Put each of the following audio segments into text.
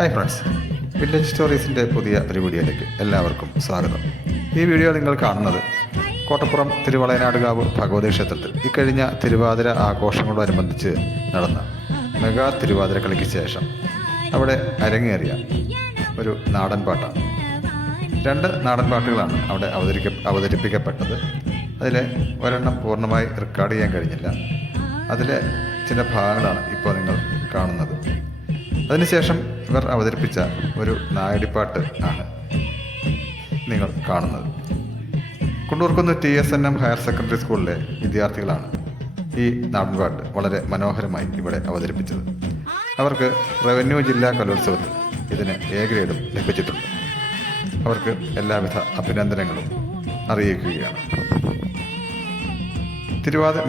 Hi friends, village സ്റ്റോറീസിൻ്റെ പുതിയ ഒരു വീഡിയോയിലേക്ക് എല്ലാവർക്കും സ്വാഗതം. ഈ വീഡിയോ നിങ്ങൾ കാണുന്നത് കോട്ടപ്പുറം തിരുവളയനാടുകാവ് ഭഗവതി ക്ഷേത്രത്തിൽ ഇക്കഴിഞ്ഞ തിരുവാതിര ആഘോഷങ്ങളോടനുബന്ധിച്ച് നടന്ന മെഗാ തിരുവാതിര കളിക്ക് ശേഷം അവിടെ അരങ്ങേറിയ ഒരു നാടൻ പാട്ടാണ്. 2 നാടൻ പാട്ടുകളാണ് അവിടെ അവതരിപ്പിക്കപ്പെട്ടത്. അതിലെ ഒരെണ്ണം പൂർണ്ണമായി റെക്കോർഡ് ചെയ്യാൻ കഴിഞ്ഞില്ല. അതിലെ ചില ഭാഗങ്ങളാണ് ഇപ്പോൾ നിങ്ങൾ കാണുന്നത്. അതിനുശേഷം ഇവർ അവതരിപ്പിച്ച ഒരു നായടിപ്പാട്ട് ആണ് നിങ്ങൾ കാണുന്നത്. കുണ്ടൂർക്കുന്ന് TSNM ഹയർ സെക്കൻഡറി സ്കൂളിലെ വിദ്യാർത്ഥികളാണ് ഈ നാടൻപാട്ട് വളരെ മനോഹരമായി ഇവിടെ അവതരിപ്പിച്ചത്. അവർക്ക് റവന്യൂ ജില്ലാ കലോത്സവത്തിൽ ഇതിന് A ഗ്രേഡും ലഭിച്ചിട്ടുണ്ട്. അവർക്ക് എല്ലാവിധ അഭിനന്ദനങ്ങളും അറിയിക്കുകയാണ്.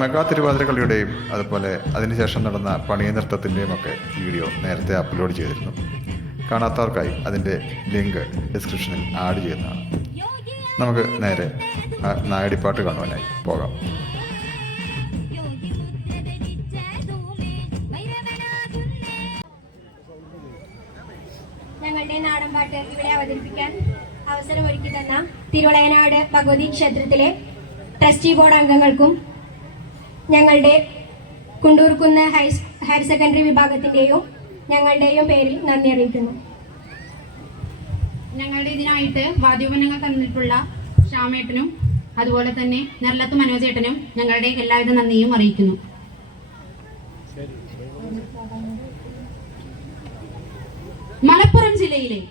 മെഗാ തിരുവാതിര കളിയുടെയും അതുപോലെ അതിനുശേഷം നടന്ന പണിയ നൃത്തത്തിൻ്റെയും ഒക്കെ വീഡിയോ നേരത്തെ അപ്ലോഡ് ചെയ്തിരുന്നു. കാണാത്തവർക്കായി അതിൻ്റെ ലിങ്ക് ഡിസ്ക്രിപ്ഷനിൽ ആഡ് ചെയ്യുന്നതാണ്. നമുക്ക് നേരെ നായടിപ്പാട്ട് കാണുവാനായി പോകാം. ഞങ്ങളുടെ നാടൻപാട്ട് ഇവിടെ അവതരിപ്പിക്കാൻ അവസരമൊരുക്കി തന്ന തിരുവളയനാട് ഭഗവതി ക്ഷേത്രത്തിലെ ട്രസ്റ്റി ബോർഡ് അംഗങ്ങൾക്കും ഞങ്ങളുടെ കുണ്ടൂർക്കുന്ന് ഹയർ സെക്കൻഡറി വിഭാഗത്തിൻ്റെയും ഞങ്ങളുടെയും പേരിൽ നന്ദി അറിയിക്കുന്നു. ഞങ്ങളുടെ ഇതിനായിട്ട് വാദ്യോപകരണങ്ങൾ തന്നിട്ടുള്ള ശ്യാമേട്ടനും അതുപോലെ തന്നെ നെർലത്ത് മനോജേട്ടനും ഞങ്ങളുടെ എല്ലാവിധ നന്ദിയും അറിയിക്കുന്നു. മലപ്പുറം ജില്ലയിലെ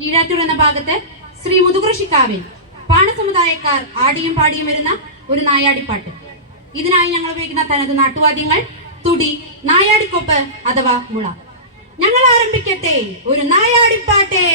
കീഴാറ്റൂർ എന്ന ഭാഗത്ത് ശ്രീ മുതുകൃഷിക്കാവിൽ പാണസമുദായക്കാർ ആടിയും പാടിയും വരുന്ന ഒരു നായാടിപ്പാട്ട്. ഇതിനായി ഞങ്ങൾ ഉപയോഗിക്കുന്ന തനത് നാട്ടുവാദ്യങ്ങൾ തുടി, നായാടിക്കൊപ്പ് അഥവാ മുള. ഞങ്ങൾ ആരംഭിക്കട്ടെ ഒരു നായാടിപ്പാട്ടേ.